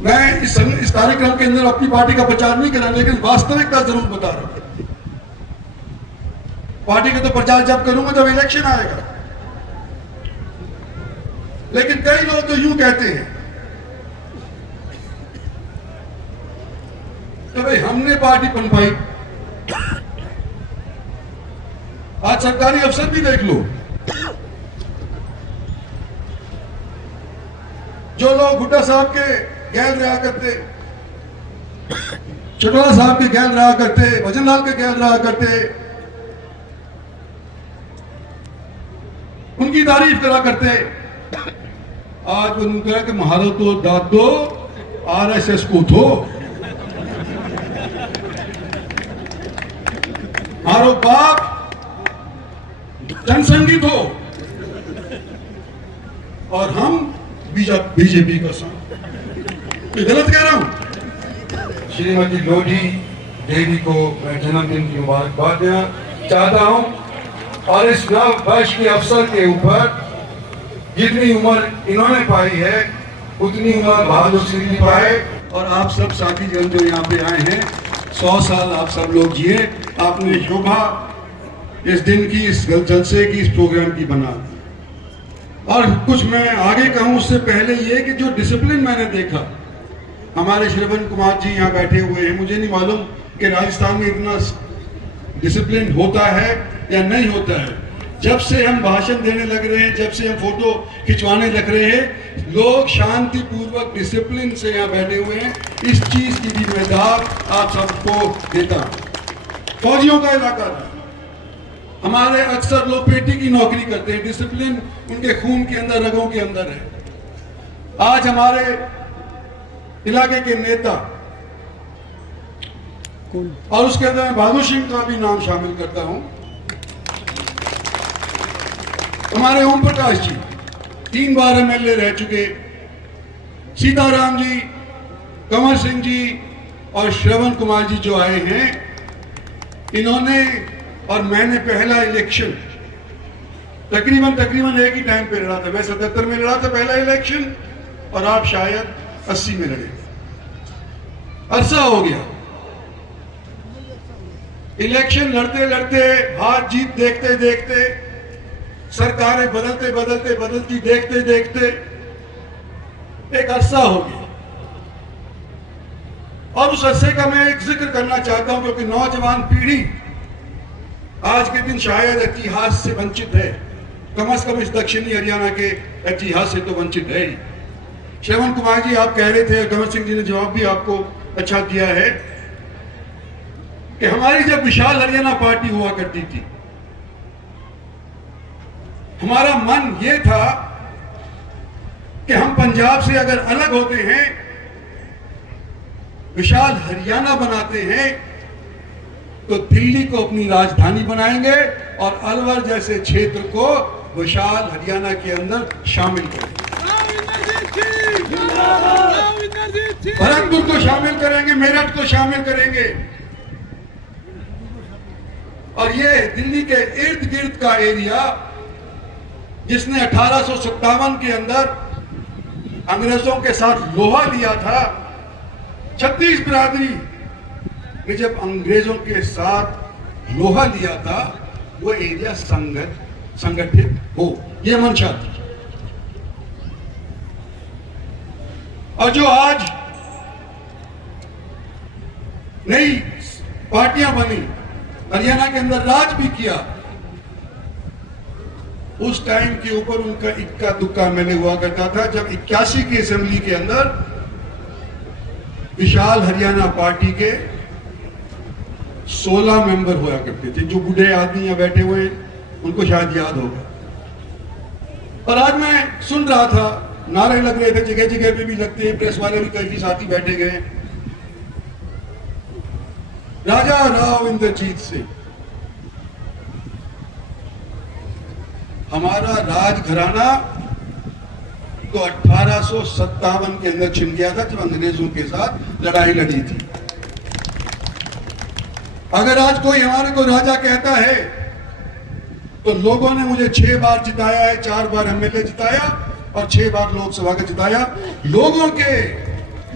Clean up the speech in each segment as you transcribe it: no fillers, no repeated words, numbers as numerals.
मैं इस कार्यक्रम के अंदर अपनी पार्टी का प्रचार नहीं कर रहा, लेकिन वास्तविकता जरूर बता रहा हूं। पार्टी का तो प्रचार जब करूंगा जब इलेक्शन आएगा। लेकिन कई लोग तो यूं कहते हैं कि भाई हमने पार्टी बनवाई। आज सरकारी अफसर भी देख लो, जो लोग हुड्डा साहब के गैल रहा करते, चटोला साहब के गैल रहा करते, भजनलाल के गैल रहा करते, उनकी तारीफ करा करते, आज उन्होंने कहा कि महारो तो दादो आरएसएस को थो, मारो बाप जनसंघी हो और हम बीजेपी का संग। मैं गलत कह रहा हूं? श्रीमती लोधी देवी को मैं जन्मदिन की मुबारकबाद देना चाहता हूं और इस नव वर्ष के अवसर के ऊपर जितनी उम्र इन्होंने पाई है उतनी उम्र बहादुर सिंह ने पाए। और आप सब साथी जन जो यहाँ पे आए हैं, 100 साल आप सब लोग जिए। आपने शोभा इस दिन की, इस जलसे की, इस प्रोग्राम की बना दी। और कुछ मैं आगे कहूँ उससे पहले ये कि जो डिसिप्लिन मैंने देखा, हमारे श्रवण कुमार जी यहाँ बैठे हुए हैं, मुझे नहीं मालूम कि राजस्थान में इतना डिसिप्लिन होता है या नहीं होता है। जब से हम भाषण देने लग रहे हैं, जब से हम फोटो खिंचवाने लग रहे हैं, लोग शांतिपूर्वक डिसिप्लिन से यहाँ बैठे हुए हैं। इस चीज की भी मैं दाद आप सबको देता हूं। फौजियों का इलाका था, हमारे अक्सर लोग पेटी की नौकरी करते हैं, डिसिप्लिन उनके खून के अंदर, रगों के अंदर है। आज हमारे इलाके के नेता, और उसके अंदर मैं बहादुर सिंह का भी नाम शामिल करता हूं, हमारे ओम प्रकाश जी 3 बार एमएलए रह चुके, सीताराम जी, कंवर सिंह जी और श्रवण कुमार जी जो आए हैं, इन्होंने और मैंने पहला इलेक्शन तकरीबन एक ही टाइम पे लड़ा था। मैं 77 में लड़ा था पहला इलेक्शन और आप शायद 80 में लड़े। अरसा हो गया इलेक्शन लड़ते लड़ते, हार जीत देखते देखते, सरकारें बदलती देखते देखते एक अरसा हो गया। और उस अरसे का मैं एक जिक्र करना चाहता हूं, क्योंकि नौजवान पीढ़ी आज के दिन शायद इतिहास से वंचित है, कम से कम इस दक्षिणी हरियाणा के इतिहास से तो वंचित है ही। श्रवण कुमार जी आप कह रहे थे, कंवर सिंह जी ने जवाब भी आपको अच्छा दिया है कि हमारी जब विशाल हरियाणा पार्टी हुआ करती थी, हमारा मन यह था कि हम पंजाब से अगर अलग होते हैं, विशाल हरियाणा बनाते हैं, तो दिल्ली को अपनी राजधानी बनाएंगे और अलवर जैसे क्षेत्र को विशाल हरियाणा के अंदर शामिल करेंगे। भरतपुर को शामिल करेंगे, मेरठ को शामिल करेंगे। और ये दिल्ली के इर्द गिर्द का एरिया, जिसने 1857 के अंदर अंग्रेजों के साथ लोहा लिया था, 36 बिरादरी ने जब अंग्रेजों के साथ लोहा लिया था, वो एरिया संगठित हो, ये मंशा थी। और जो आज नई पार्टियां बनी, हरियाणा के अंदर राज भी किया, उस टाइम के ऊपर उनका इक्का दुक्का एमएलए हुआ करता था। जब 81 की असेंबली के अंदर विशाल हरियाणा पार्टी के 16 मेंबर हुआ करते थे। जो बूढ़े आदमी यहाँ बैठे हुए हैं उनको शायद याद होगा। और आज मैं सुन रहा था, नारे लग रहे थे, जगह जगह पे भी लगते हैं, प्रेस वाले भी कई साथी बैठे गए। राजा राव इंद्रजीत सिंह, हमारा राजघराना तो 1857 के अंदर छिन गया था, जब अंग्रेजों के साथ लड़ाई लड़ी थी। अगर आज कोई हमारे को राजा कहता है, तो लोगों ने मुझे 6 बार जिताया है, 4 बार एमएलए जिताया और 6 बार लोकसभा का जिताया। लोगों के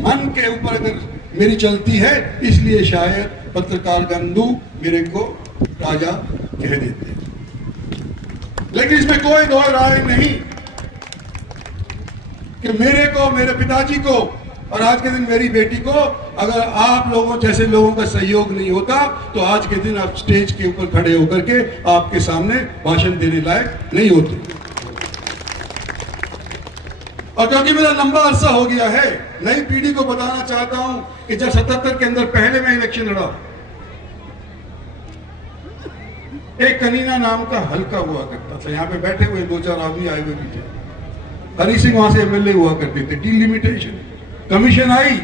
मन के ऊपर अगर मेरी चलती है, इसलिए शायद पत्रकार बंधु मेरे को राजा कह देते हैं। लेकिन इसमें कोई दो राय नहीं कि मेरे को, मेरे पिताजी को और आज के दिन मेरी बेटी को अगर आप लोगों जैसे लोगों का सहयोग नहीं होता तो आज के दिन आप स्टेज के ऊपर खड़े होकर के आपके सामने भाषण देने लायक नहीं होते। और क्योंकि मेरा लंबा अरसा हो गया है, नई पीढ़ी को बताना चाहता हूं कि जब 77 के अंदर पहले मैं इलेक्शन लड़ा, एक कनीना नाम का हल्का हुआ करता था। यहाँ पे बैठे हुए 2-4 आदमी आए हुए भी थे। हरी सिंह वहां से एमएलए हुआ करते थे। डिलिमिटेशन कमीशन आई,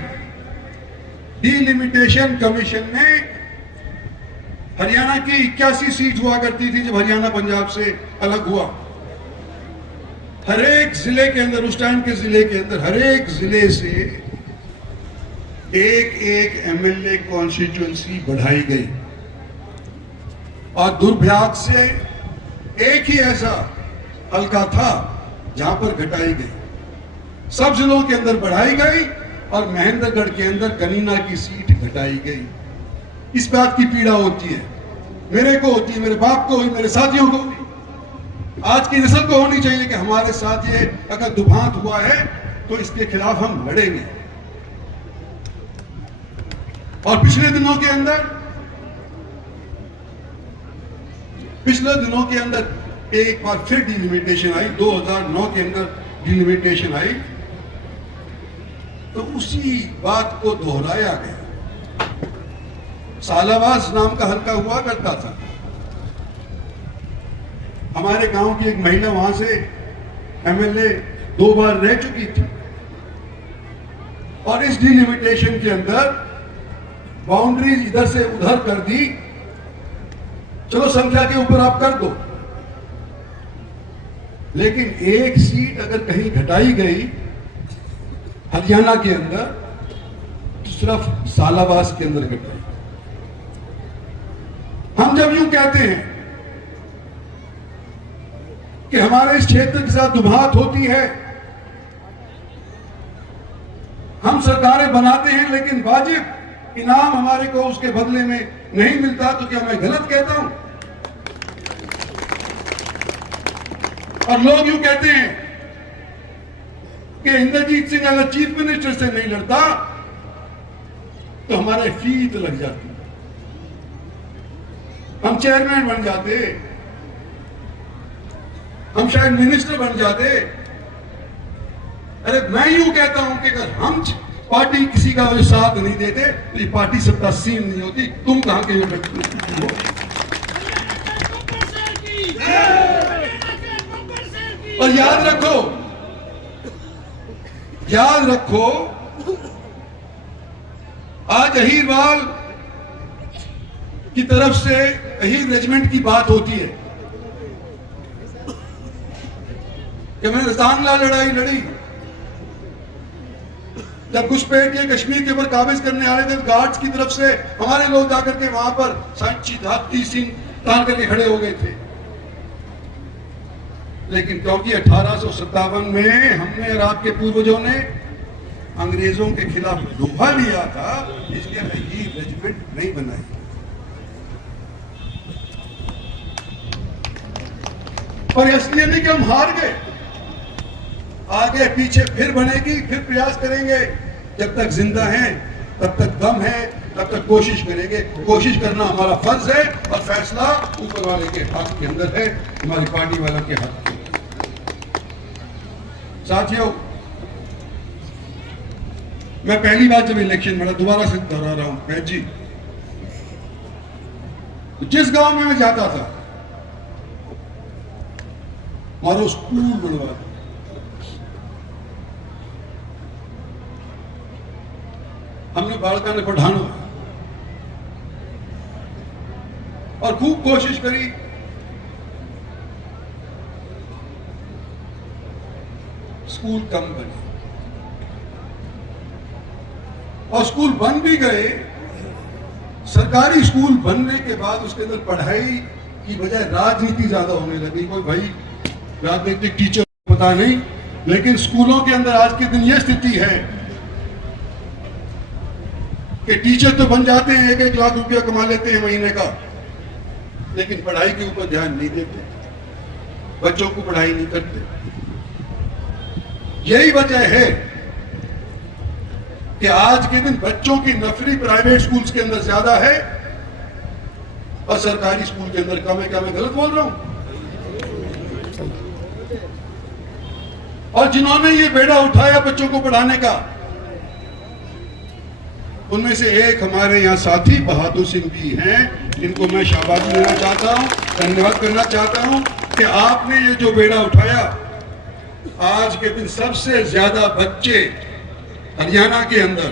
डिलिमिटेशन कमीशन ने हरियाणा की 81 सीट हुआ करती थी जब हरियाणा पंजाब से अलग हुआ। हर एक जिले के अंदर, उस टाइम के जिले के अंदर हर एक जिले से एक एमएलए कॉन्स्टिट्यूएंसी बढ़ाई गई और दुर्भाग्य से एक ही ऐसा हल्का था जहां पर घटाई गई। सब जिलों के अंदर बढ़ाई गई और महेंद्रगढ़ के अंदर कनीना की सीट घटाई गई। इस बात की पीड़ा होती है, मेरे को होती है, मेरे बाप को हुई, मेरे साथियों को हुई, आज की नस्ल को होनी चाहिए कि हमारे साथ ये अगर दुभांत हुआ है तो इसके खिलाफ हम लड़ेंगे। और पिछले दिनों के अंदर एक बार फिर डिलिमिटेशन आई, 2009 के अंदर डिलिमिटेशन आई, तो उसी बात को दोहराया गया। सालावास नाम का हल्का हुआ करता था। हमारे गांव की एक महिला वहां से एमएलए 2 बार रह चुकी थी और इस डिलिमिटेशन के अंदर बाउंड्रीज इधर से उधर कर दी। चलो संख्या के ऊपर आप कर दो, लेकिन एक सीट अगर कहीं घटाई गई हरियाणा के अंदर तो सिर्फ सालावास के अंदर घटाई। हम जब यूं कहते हैं कि हमारे इस क्षेत्र के साथ दुभात होती है, हम सरकारें बनाते हैं लेकिन वाजिब इनाम हमारे को उसके बदले में नहीं मिलता, तो क्या मैं गलत कहता हूं? और लोग यूं कहते हैं कि इंद्रजीत सिंह अगर चीफ मिनिस्टर से नहीं लड़ता तो हमारे फीत लग जाती, हम चेयरमैन बन जाते, हम शायद मिनिस्टर बन जाते। अरे मैं यूं कहता हूं कि अगर हम पार्टी किसी का साथ नहीं देते तो ये पार्टी सत्तासीन नहीं होती। तुम कहां के हो? और याद रखो आज अहीरवाल की तरफ से अहीर रेजिमेंट की बात होती है कि मैंने रसांगला लड़ाई लड़ी, जब घुसपैठ के कश्मीर के ऊपर काबिज करने आ रहे थे, गार्ड्स की तरफ से हमारे लोग जाकर के वहां पर शहीद सिंह तान करके खड़े हो गए थे। लेकिन क्योंकि 1857 में हमने और आपके पूर्वजों ने अंग्रेजों के खिलाफ लोहा लिया था, इसलिए ये रेजिमेंट नहीं बनाई। पर इसलिए नहीं कि हम हार गए, आगे पीछे फिर बनेगी, फिर प्रयास करेंगे। जब तक जिंदा हैं तब तक दम है, तब तक कोशिश करेंगे। कोशिश करना हमारा फर्ज है और फैसला ऊपर वाले के हाथ के अंदर है, हमारी पार्टी वालों के हाथ के अंदर। साथियों, मैं पहली बार जब इलेक्शन लड़ा, दोबारा से दोहरा रहा हूं मैं जी, जिस गांव में मैं जाता था और स्कूल बनवा, हमने बालका ने पढ़ाना और खूब कोशिश करी। स्कूल कम बने और स्कूल बन भी गए। सरकारी स्कूल बनने के बाद उसके अंदर पढ़ाई की बजाय राजनीति ज्यादा होने लगी। कोई भाई राजनीतिक टीचर पता नहीं, लेकिन स्कूलों के अंदर आज के दिन यह स्थिति है कि टीचर तो बन जाते हैं, 1-1 लाख रुपया कमा लेते हैं महीने का, लेकिन पढ़ाई के ऊपर ध्यान नहीं देते, बच्चों को पढ़ाई नहीं करते। यही वजह है कि आज के दिन बच्चों की नफरी प्राइवेट स्कूल्स के अंदर ज्यादा है और सरकारी स्कूल के अंदर कम है। क्या मैं गलत बोल रहा हूं? और जिन्होंने ये बेड़ा उठाया बच्चों को पढ़ाने का, उनमें से एक हमारे यहाँ साथी बहादुर सिंह भी हैं, जिनको मैं शाबाशी देना चाहता हूं, धन्यवाद करना चाहता हूं कि आपने ये जो बेड़ा उठाया, आज के दिन सबसे ज्यादा बच्चे हरियाणा के अंदर,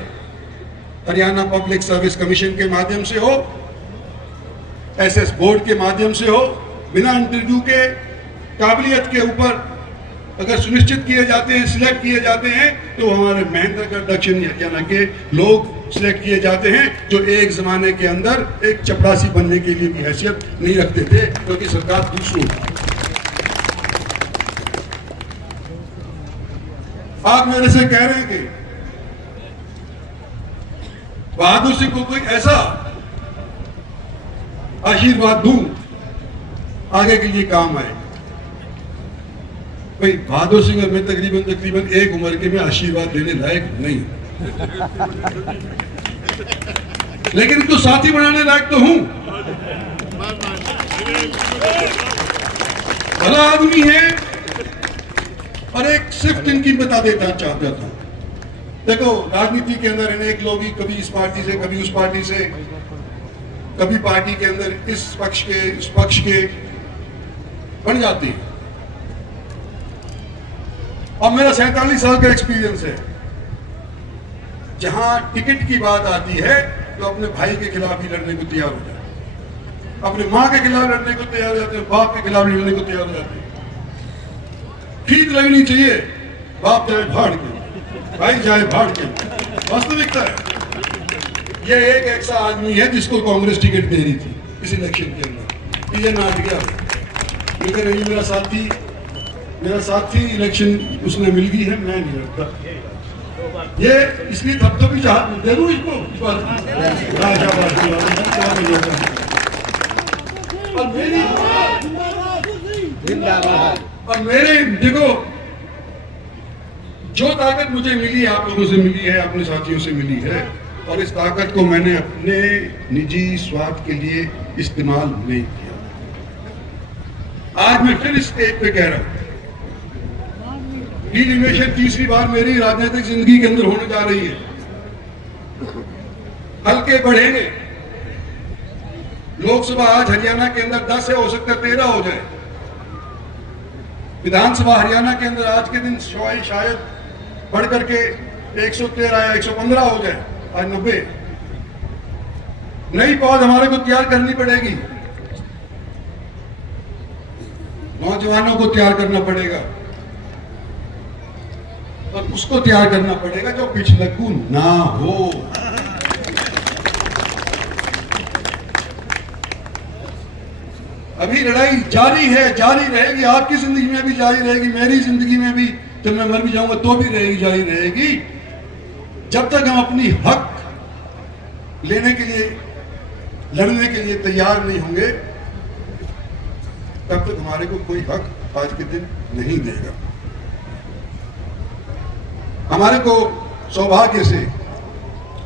हरियाणा पब्लिक सर्विस कमीशन के माध्यम से हो, एसएस बोर्ड के माध्यम से हो, बिना इंटरव्यू के काबिलियत के ऊपर अगर सुनिश्चित किए जाते हैं, सिलेक्ट किए जाते हैं, तो हमारे महेंद्रगढ़ दक्षिण हरियाणा के लोग सिलेक्ट किए जाते हैं, जो एक जमाने के अंदर एक चपरासी बनने के लिए भी हैसियत नहीं रखते थे, क्योंकि सरकार दूसरों। आप मेरे से कह रहे हैं कि बहादुर सिंह को कोई ऐसा आशीर्वाद दूं आगे के लिए काम आए। भाई बहादुर सिंह और मैं तकरीबन एक उम्र के में आशीर्वाद देने लायक नहीं, लेकिन तो साथी बनाने लायक तो हूं। भला आदमी है। और एक सिर्फ इनकी बता देता चाहता था, देखो राजनीति के अंदर अनेक लोग ही कभी इस पार्टी से, कभी उस पार्टी से, कभी पार्टी के अंदर इस पक्ष के उस पक्ष के बन जाती है। और मेरा 47 साल का एक्सपीरियंस है। जहां टिकट की बात आती है तो अपने भाई के खिलाफ ही लड़ने को तैयार हो जाते हैं, अपने मां के खिलाफ लड़ने को तैयार हो जाते हैं, बाप के खिलाफ लड़ने को तैयार हो जाते हैं। ठीक लगनी चाहिए, बाप जाए भाड़ के, भाई जाए भाड़ के, वास्तविकता है। ये एक ऐसा आदमी है जिसको कांग्रेस टिकट दे रही थी इस इलेक्शन के अंदर, ये नाट गया, लेकिन ये मेरा साथी इलेक्शन उसने मिल गई है, मैं नहीं लड़ता। ये इसलिए तब तो भी दे दूं इसको, और मेरे देखो जो ताकत मुझे मिली, आप लोगों से मिली है, अपने साथियों से मिली है, और इस ताकत को मैंने अपने निजी स्वार्थ के लिए इस्तेमाल नहीं किया। आज मैं फिर इस स्टेज पे कह रहा हूं, डिलिमिनेशन तीसरी बार मेरी राजनीतिक जिंदगी के अंदर होने जा रही है। हल्के बढ़ेंगे, लोकसभा आज हरियाणा के अंदर 10 है, हो सकता है 13 हो जाए। विधानसभा हरियाणा के अंदर आज के दिन शायद बढ़ करके 113 या 115 हो जाए, आज 90। नई पौध हमारे को तैयार करनी पड़ेगी, नौजवानों को तैयार करना पड़ेगा, और उसको तैयार करना पड़ेगा जो पिछलक्कू ना हो। अभी लड़ाई जारी है, जारी रहेगी, आपकी जिंदगी में भी जारी रहेगी, मेरी जिंदगी में भी, जब मैं मर भी जाऊंगा तो भी रहेगी, जारी रहेगी। जब तक हम अपनी हक लेने के लिए, लड़ने के लिए तैयार नहीं होंगे, तब तक हमारे को कोई हक आज के दिन नहीं देगा। हमारे को सौभाग्य से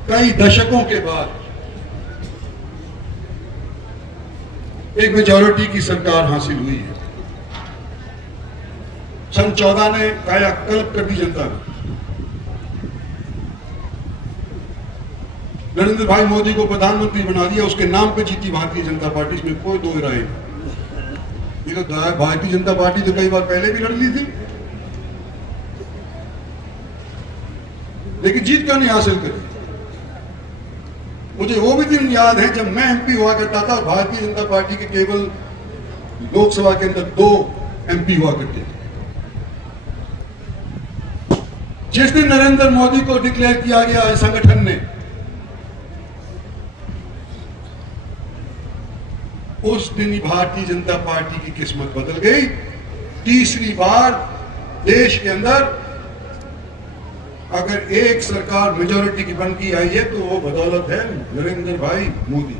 कई दशकों के बाद एक मेजॉरिटी की सरकार हासिल हुई है। सन 14 ने कायाकल्प कर दी जनता ने। नरेंद्र भाई मोदी को प्रधानमंत्री बना दिया, उसके नाम पे जीती भारतीय जनता पार्टी, इसमें कोई दो राय नहीं। ये तो भारतीय जनता पार्टी तो कई बार पहले भी लड़ ली थी, लेकिन जीत क्यों नहीं हासिल करी? मुझे वो भी दिन याद है जब मैं एमपी हुआ करता था, भारतीय जनता पार्टी के केवल लोकसभा के अंदर 2 एमपी हुआ करते थे। जिस दिन नरेंद्र मोदी को डिक्लेयर किया गया इस संगठन ने, उस दिन ही भारतीय जनता पार्टी की किस्मत बदल गई। तीसरी बार देश के अंदर अगर एक सरकार मेजोरिटी की बन की आई है तो वो बदौलत है नरेंद्र भाई मोदी।